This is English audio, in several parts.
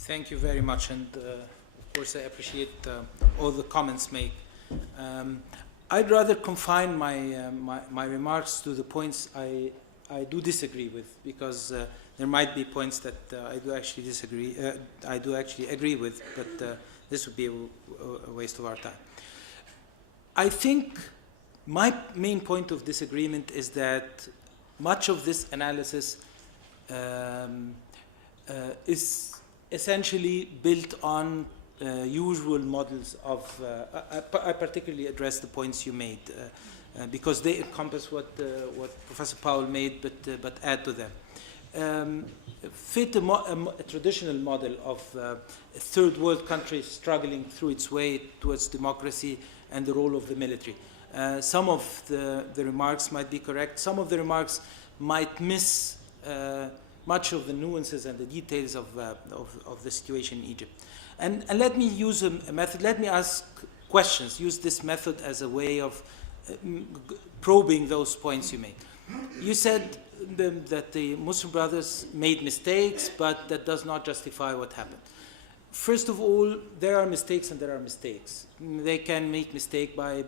Thank you very much, and of course I appreciate all the comments made. I'd rather confine my remarks to the points I do disagree with, because there might be points that I do actually agree with, but this would be a waste of our time. I think my main point of disagreement is that much of this analysis is essentially built on usual models of, I particularly address the points you made, because they encompass what Professor Powell made, but add to them. Fit a traditional model of a third world country struggling through its way towards democracy and the role of the military. Some of the remarks might be correct. Some of the remarks might miss much of the nuances and the details of the situation in Egypt. And let me use a method. Let me ask questions. Use this method as a way of probing those points you made. You said that the Muslim Brothers made mistakes, but that does not justify what happened. First of all, there are mistakes and there are mistakes. They can make mistake by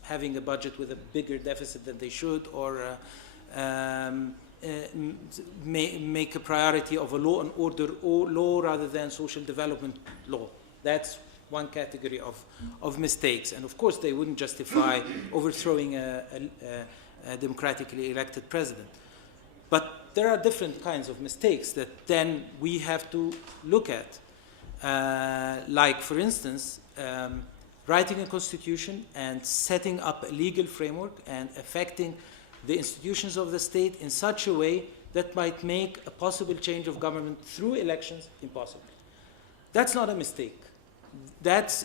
having a budget with a bigger deficit than they should, or make a priority of a law and order law rather than social development law. That's one category of mistakes. And of course, they wouldn't justify overthrowing a democratically elected president. But there are different kinds of mistakes that then we have to look at. Like, for instance, writing a constitution and setting up a legal framework and affecting the institutions of the state in such a way that might make a possible change of government through elections impossible. That's not a mistake. That's,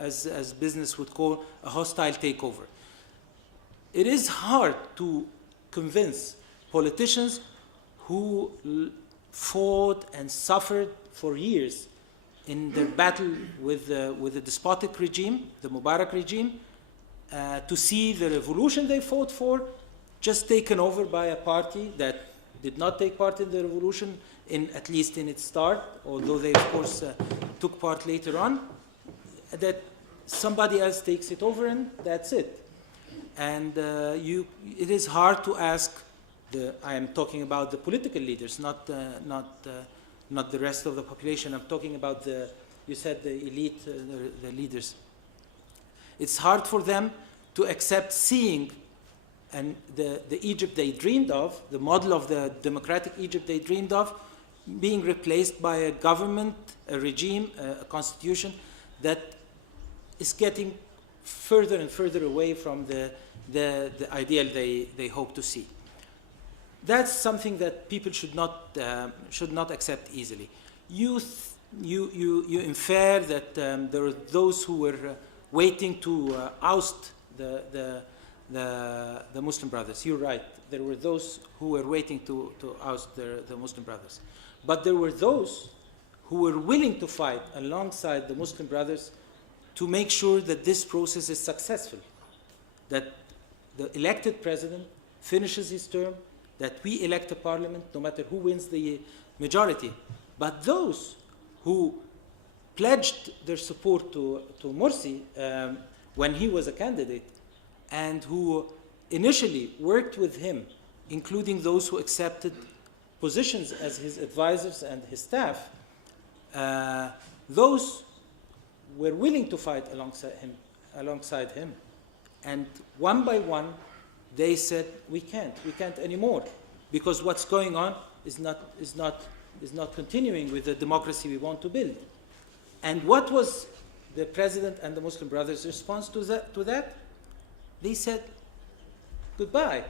as business would call, a hostile takeover. It is hard to convince politicians who fought and suffered for years in their battle with the despotic regime, the Mubarak regime, to see the revolution they fought for just taken over by a party that did not take part in the revolution, at least in its start, although they, of course, took part later on, that somebody else takes it over and that's it. And it is hard to ask, I am talking about the political leaders, not the rest of the population. I'm talking about you said the elite, the leaders. It's hard for them to accept seeing the Egypt they dreamed of, the model of the democratic Egypt they dreamed of, being replaced by a government, a regime, a constitution that is getting further and further away from the ideal they hope to see. That's something that people should not accept easily. You infer that there are those who were waiting to oust the Muslim Brothers. You're right. There were those who were waiting to oust the Muslim Brothers. But there were those who were willing to fight alongside the Muslim Brothers to make sure that this process is successful, that the elected president finishes his term, that we elect a parliament, no matter who wins the majority. But those who pledged their support to Morsi when he was a candidate, and who initially worked with him, including those who accepted positions as his advisors and his staff, those were willing to fight alongside him. And one by one, they said, we can't anymore, because what's going on is not continuing with the democracy we want to build. And what was the president and the Muslim Brothers' response to that? They said, goodbye,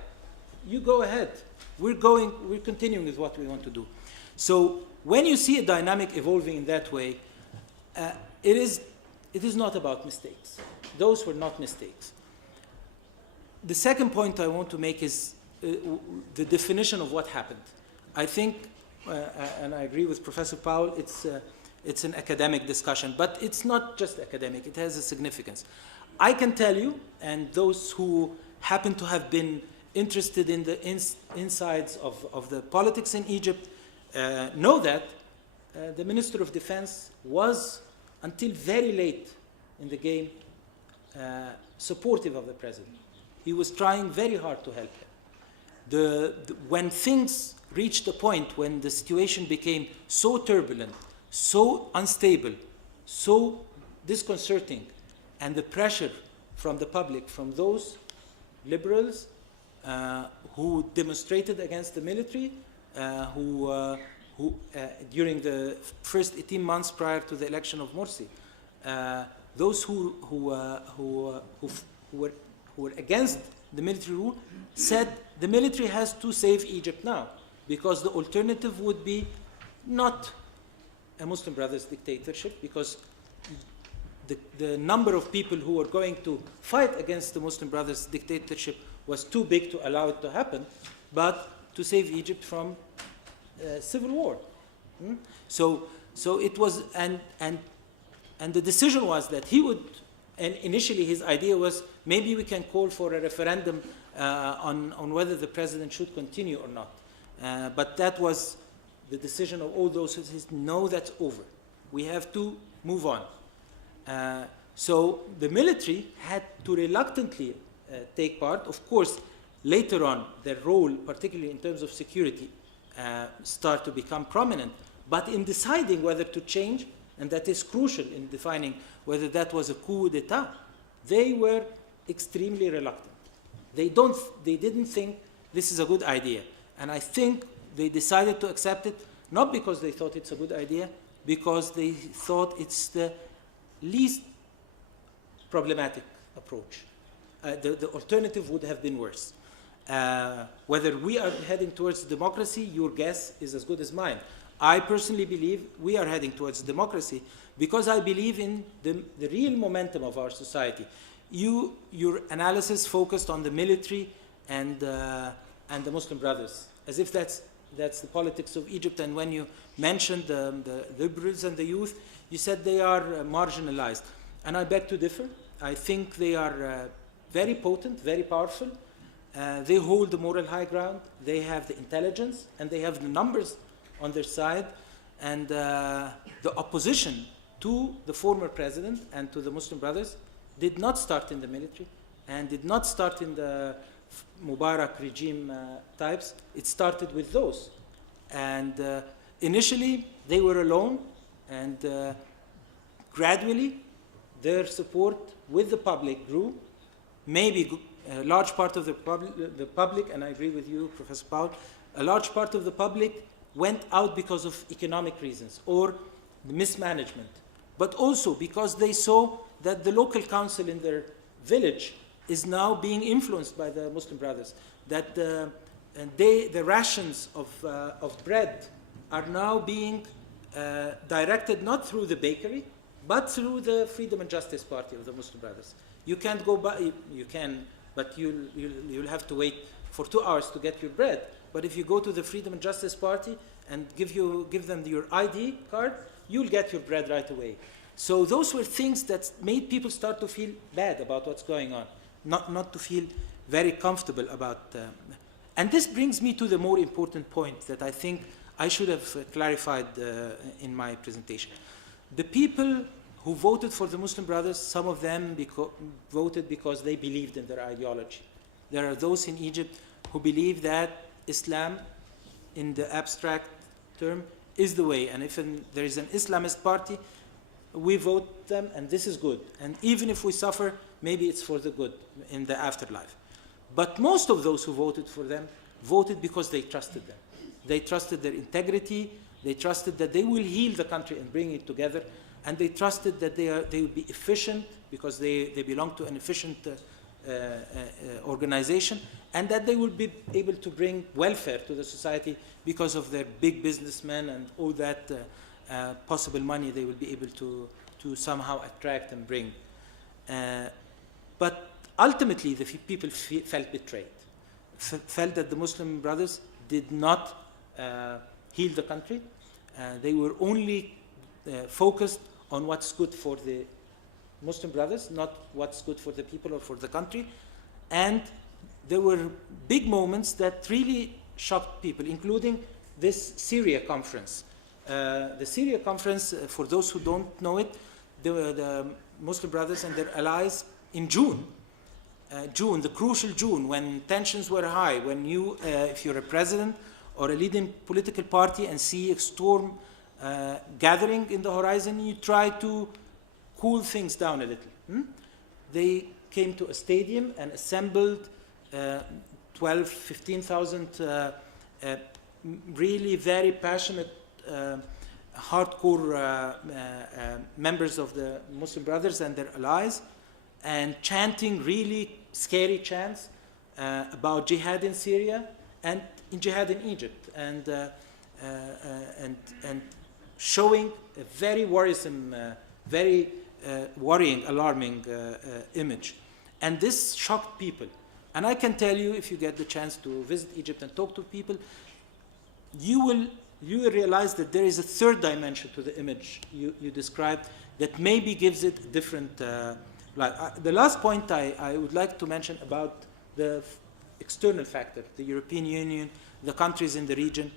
you go ahead. We're continuing with what we want to do. So when you see a dynamic evolving in that way, it is not about mistakes. Those were not mistakes. The second point I want to make is the definition of what happened. I think, and I agree with Professor Powell, it's an academic discussion, but it's not just academic, it has a significance. I can tell you, and those who happen to have been interested in the insides of the politics in Egypt know that the Minister of Defense was, until very late in the game, supportive of the president. He was trying very hard to help him. When things reached a point when the situation became so turbulent, so unstable, so disconcerting, and the pressure from the public, from those liberals who demonstrated against the military, who during the first 18 months prior to the election of Morsi, those who were against the military rule said the military has to save Egypt now, because the alternative would be not a Muslim Brothers dictatorship, because the number of people who were going to fight against the Muslim Brothers dictatorship was too big to allow it to happen, but to save Egypt from civil war. So it was, and the decision was that he would, and initially his idea was maybe we can call for a referendum on whether the president should continue or not. But that was the decision of all those who said, no, that's over. We have to move on. So the military had to reluctantly take part. Of course, later on, their role, particularly in terms of security, start to become prominent. But in deciding whether to change, and that is crucial in defining whether that was a coup d'etat, they were extremely reluctant. They didn't think this is a good idea. And I think they decided to accept it, not because they thought it's a good idea, because they thought it's the least problematic approach. The alternative would have been worse. Whether we are heading towards democracy, your guess is as good as mine. I personally believe we are heading towards democracy because I believe in the real momentum of our society. Your analysis focused on the military and the Muslim Brothers, as if that's the politics of Egypt. And when you mentioned the liberals and the youth, you said they are marginalized. And I beg to differ. I think they are very potent, very powerful. They hold the moral high ground. They have the intelligence, and they have the numbers on their side. And the opposition to the former president and to the Muslim Brothers did not start in the military and did not start in the Mubarak regime types. It started with those. And initially, they were alone, and gradually, their support with the public grew. Maybe a large part of the public, and I agree with you, Professor Powell, a large part of the public went out because of economic reasons or the mismanagement, but also because they saw that the local council in their village is now being influenced by the Muslim Brothers, that the rations of bread are now being directed not through the bakery, but through the Freedom and Justice Party of the Muslim Brothers. You can't go by, you can, but you'll have to wait for 2 hours to get your bread. But if you go to the Freedom and Justice Party and give them your ID card, you'll get your bread right away. So those were things that made people start to feel bad about what's going on, not to feel very comfortable about. And this brings me to the more important point that I think I should have clarified in my presentation. The people who voted for the Muslim Brothers, some of them voted because they believed in their ideology. There are those in Egypt who believe that Islam, in the abstract term, is the way. And if there is an Islamist party, we vote them, and this is good. And even if we suffer, maybe it's for the good in the afterlife. But most of those who voted for them voted because they trusted them. They trusted their integrity. They trusted that they will heal the country and bring it together. And they trusted that they will be efficient because they belong to an efficient organization, and that they will be able to bring welfare to the society because of their big businessmen and all that possible money they will be able to somehow attract and bring. But ultimately, the people felt betrayed, felt that the Muslim Brothers did not heal the country. They were only focused on what's good for the Muslim Brothers, not what's good for the people or for the country. And there were big moments that really shocked people, including this Syria conference The Syria conference, for those who don't know it, the Muslim Brothers and their allies in June, the crucial June, when tensions were high, when you, if you're a president or a leading political party and see a storm gathering in the horizon, you try to cool things down a little. They came to a stadium and assembled 15,000 really very passionate, hardcore members of the Muslim Brothers and their allies, and chanting really scary chants about jihad in Syria and in jihad in Egypt, and showing a very worrisome, very worrying, alarming image. And this shocked people. And I can tell you, if you get the chance to visit Egypt and talk to people, you will realize that there is a third dimension to the image you described that maybe gives it a different light. The last point I would like to mention about the external factor, the European Union, the countries in the region.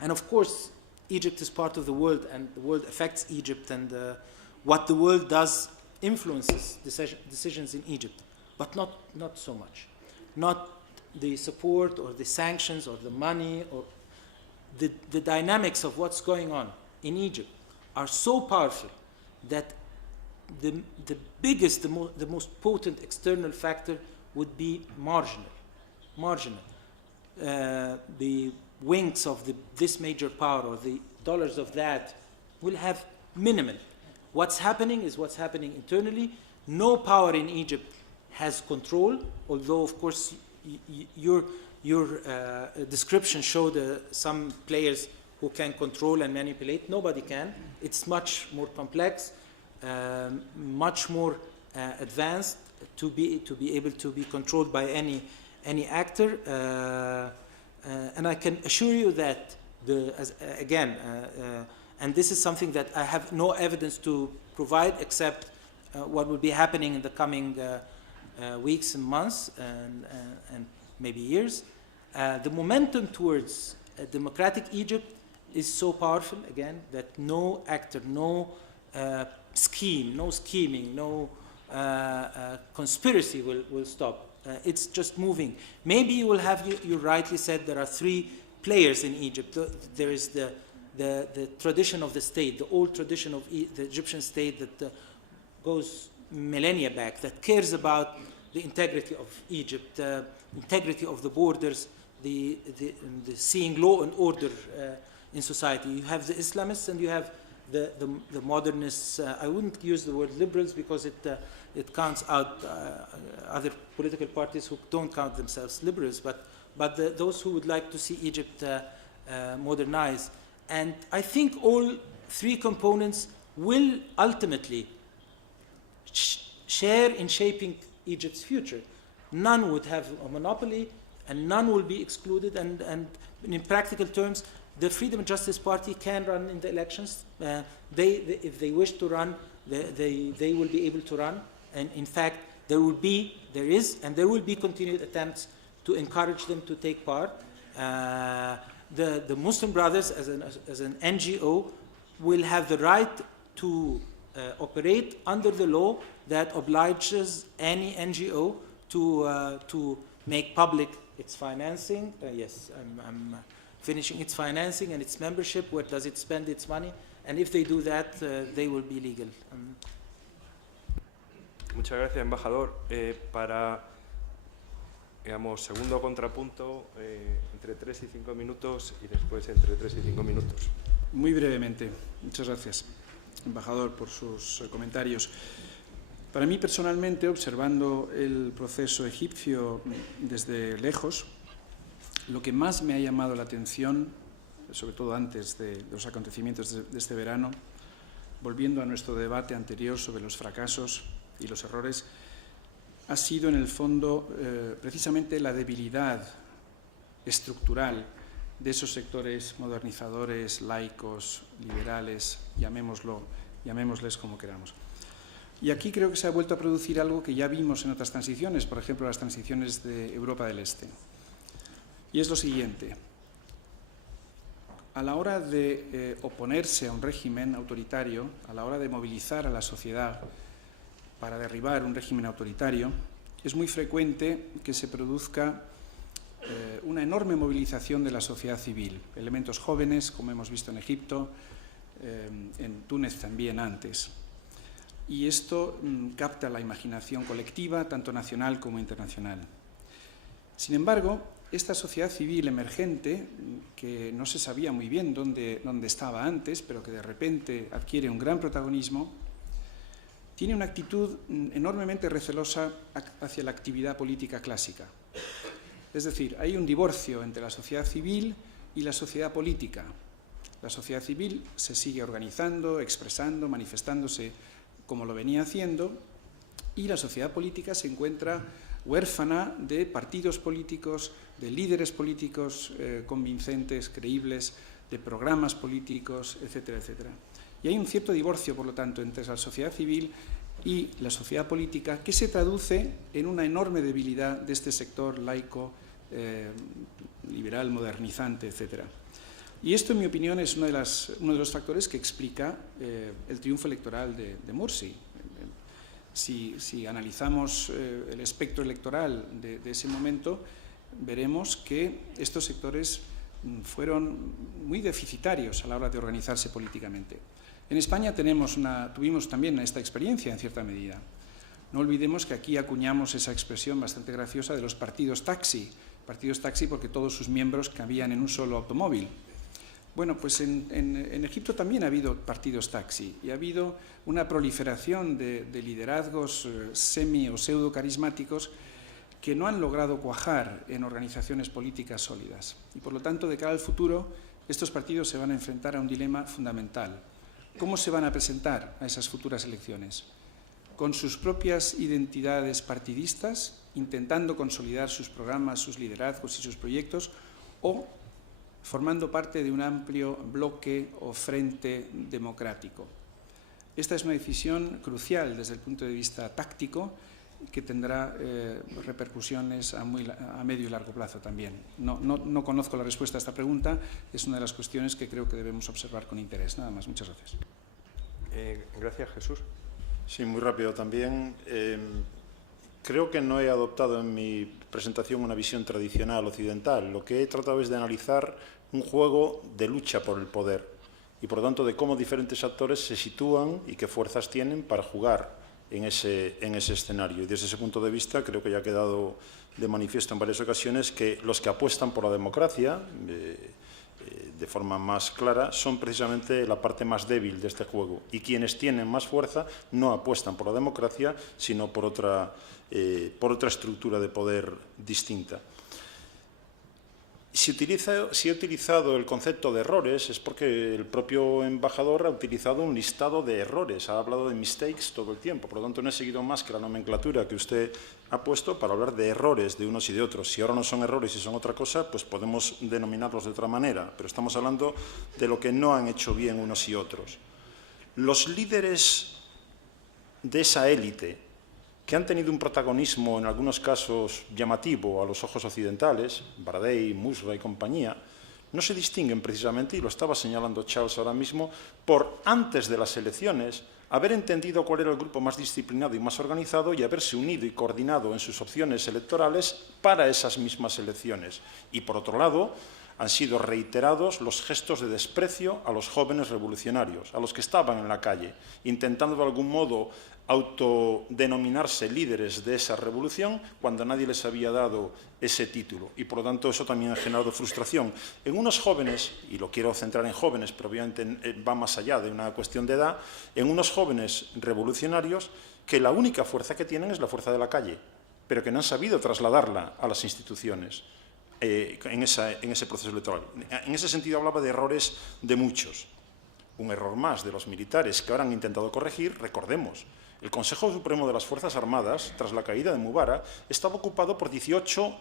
And of course, Egypt is part of the world, and the world affects Egypt, and what the world does influences decisions in Egypt, but not so much. Not the support or the sanctions or the money or the dynamics of what's going on in Egypt are so powerful that the biggest, the most potent external factor would be marginal. The wings of this major power or the dollars of that will have minimal. What's happening is what's happening internally. No power in Egypt has control, although of course your description showed some players who can control and manipulate. Nobody can. It's much more complex, much more advanced to be able to be controlled by any actor. And I can assure you that and this is something that I have no evidence to provide except what will be happening in the coming weeks and months and maybe years. The momentum towards a democratic Egypt is so powerful, again, that no actor, no scheme, no scheming, no conspiracy will stop. It's just moving. Maybe you will have, you rightly said, there are three players in Egypt. There is the tradition of the state, the old tradition of the Egyptian state that goes millennia back, that cares about the integrity of Egypt, the integrity of the borders, the seeing law and order in society. You have the Islamists and you have the modernists. I wouldn't use the word liberals because it counts out other political parties who don't count themselves liberals, but those who would like to see Egypt modernized. And I think all three components will ultimately share in shaping Egypt's future. None would have a monopoly, and none will be excluded. And in practical terms, the Freedom and Justice Party can run in the elections. If they wish to run, they will be able to run. And in fact, there will be continued attempts to encourage them to take part. The Muslim Brothers, as an NGO, will have the right to operate under the law that obliges any NGO to make public its financing. Yes, I'm finishing its financing and its membership. Where does it spend its money? And if they do that, they will be legal. Muchas gracias, embajador. Para, digamos, segundo contrapunto, entre 3 y 5 minutos y después entre 3 y 5 minutos. Muy brevemente. Muchas gracias, embajador, por sus comentarios. Para mí, personalmente, observando el proceso egipcio desde lejos, lo que más me ha llamado la atención, sobre todo antes de los acontecimientos de este verano, volviendo a nuestro debate anterior sobre los fracasos y los errores, ha sido en el fondo precisamente la debilidad estructural de esos sectores modernizadores, laicos, liberales, llamémosles como queramos. Y aquí creo que se ha vuelto a producir algo que ya vimos en otras transiciones, por ejemplo, las transiciones de Europa del Este. Y es lo siguiente. a la hora de oponerse a un régimen autoritario, a la hora de movilizar a la sociedad para derribar un régimen autoritario, es muy frecuente que se produzca una enorme movilización de la sociedad civil, elementos jóvenes, como hemos visto en Egipto, en Túnez también antes. Y esto capta la imaginación colectiva, tanto nacional como internacional. Sin embargo, esta sociedad civil emergente, que no se sabía muy bien dónde estaba antes, pero que de repente adquiere un gran protagonismo, tiene una actitud enormemente recelosa hacia la actividad política clásica. Es decir, hay un divorcio entre la sociedad civil y la sociedad política. La sociedad civil se sigue organizando, expresando, manifestándose como lo venía haciendo, y la sociedad política se encuentra huérfana de partidos políticos, de líderes políticos convincentes, creíbles, de programas políticos, etcétera, etcétera. Y hay un cierto divorcio, por lo tanto, entre la sociedad civil y la sociedad política, que se traduce en una enorme debilidad de este sector laico, liberal, modernizante, etcétera. Y esto, en mi opinión, es uno de los factores que explica el triunfo electoral de Morsi. Si analizamos el espectro electoral de ese momento, veremos que estos sectores fueron muy deficitarios a la hora de organizarse políticamente. En España tuvimos también esta experiencia en cierta medida. No olvidemos que aquí acuñamos esa expresión bastante graciosa de los partidos taxi porque todos sus miembros cabían en un solo automóvil. Bueno, pues en Egipto también ha habido partidos taxi y ha habido una proliferación de liderazgos semi- o pseudo-carismáticos que no han logrado cuajar en organizaciones políticas sólidas. Y por lo tanto, de cara al futuro, estos partidos se van a enfrentar a un dilema fundamental. ¿Cómo se van a presentar a esas futuras elecciones? ¿Con sus propias identidades partidistas, intentando consolidar sus programas, sus liderazgos y sus proyectos, o formando parte de un amplio bloque o frente democrático? Esta es una decisión crucial desde el punto de vista táctico que tendrá repercusiones a medio y largo plazo también. No conozco la respuesta a esta pregunta, es una de las cuestiones que creo que debemos observar con interés. Nada más, muchas gracias. Gracias, Jesús. Sí, muy rápido también. Creo que no he adoptado en mi presentación una visión tradicional occidental. Lo que he tratado es de analizar un juego de lucha por el poder y, por lo tanto, de cómo diferentes actores se sitúan y qué fuerzas tienen para jugar en ese escenario. Y desde ese punto de vista creo que ya ha quedado de manifiesto en varias ocasiones que los que apuestan por la democracia de forma más clara son precisamente la parte más débil de este juego, y quienes tienen más fuerza no apuestan por la democracia sino por otra estructura de poder distinta. Si he utilizado el concepto de errores es porque el propio embajador ha utilizado un listado de errores, ha hablado de mistakes todo el tiempo, por lo tanto no he seguido más que la nomenclatura que usted ha puesto para hablar de errores de unos y de otros. Si ahora no son errores y son otra cosa, pues podemos denominarlos de otra manera, pero estamos hablando de lo que no han hecho bien unos y otros. Los líderes de esa élite, que han tenido un protagonismo en algunos casos llamativo a los ojos occidentales, Baradei, Musra y compañía, no se distinguen precisamente, y lo estaba señalando Charles ahora mismo, por antes de las elecciones haber entendido cuál era el grupo más disciplinado y más organizado y haberse unido y coordinado en sus opciones electorales para esas mismas elecciones. Y por otro lado, han sido reiterados los gestos de desprecio a los jóvenes revolucionarios, a los que estaban en la calle, intentando de algún modo autodenominarse líderes de esa revolución cuando nadie les había dado ese título. Y por lo tanto eso también ha generado frustración en unos jóvenes, y lo quiero centrar en jóvenes, pero obviamente va más allá de una cuestión de edad, en unos jóvenes revolucionarios que la única fuerza que tienen es la fuerza de la calle, pero que no han sabido trasladarla a las instituciones. En ese proceso electoral. En ese sentido hablaba de errores de muchos. Un error más de los militares que ahora han intentado corregir, recordemos, el Consejo Supremo de las Fuerzas Armadas, tras la caída de Mubarak, estaba ocupado por 18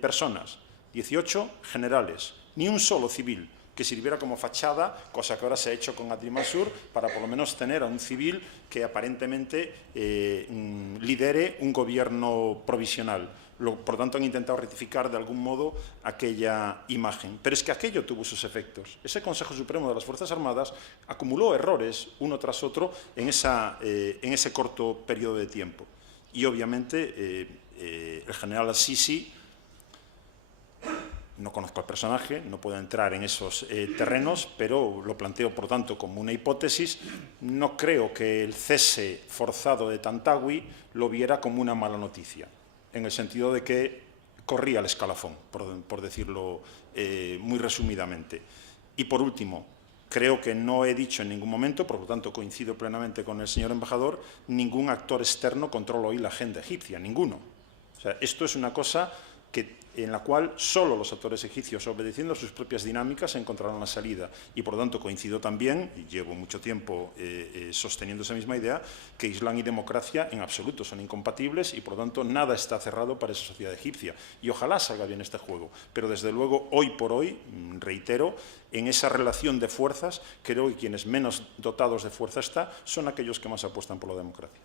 personas, 18 generales, ni un solo civil que sirviera como fachada, cosa que ahora se ha hecho con Adli Mansur, para por lo menos tener a un civil que aparentemente lidere un gobierno provisional. Por lo tanto, han intentado rectificar de algún modo aquella imagen. Pero es que aquello tuvo sus efectos. Ese Consejo Supremo de las Fuerzas Armadas acumuló errores uno tras otro en ese corto periodo de tiempo. Y obviamente el general al-Sisi, no conozco al personaje, no puedo entrar en esos terrenos, pero lo planteo, por tanto, como una hipótesis. No creo que el cese forzado de Tantawi lo viera como una mala noticia, en el sentido de que corría el escalafón, por decirlo muy resumidamente. Y por último, creo que no he dicho en ningún momento, por lo tanto coincido plenamente con el señor embajador, ningún actor externo controla hoy la agenda egipcia, ninguno. O sea, esto es una cosa en la cual solo los actores egipcios, obedeciendo a sus propias dinámicas, encontrarán la salida. Y por lo tanto coincido también, y llevo mucho tiempo sosteniendo esa misma idea, que Islam y democracia en absoluto son incompatibles y por lo tanto nada está cerrado para esa sociedad egipcia. Y ojalá salga bien este juego. Pero desde luego, hoy por hoy, reitero, en esa relación de fuerzas, creo que quienes menos dotados de fuerza están son aquellos que más apuestan por la democracia.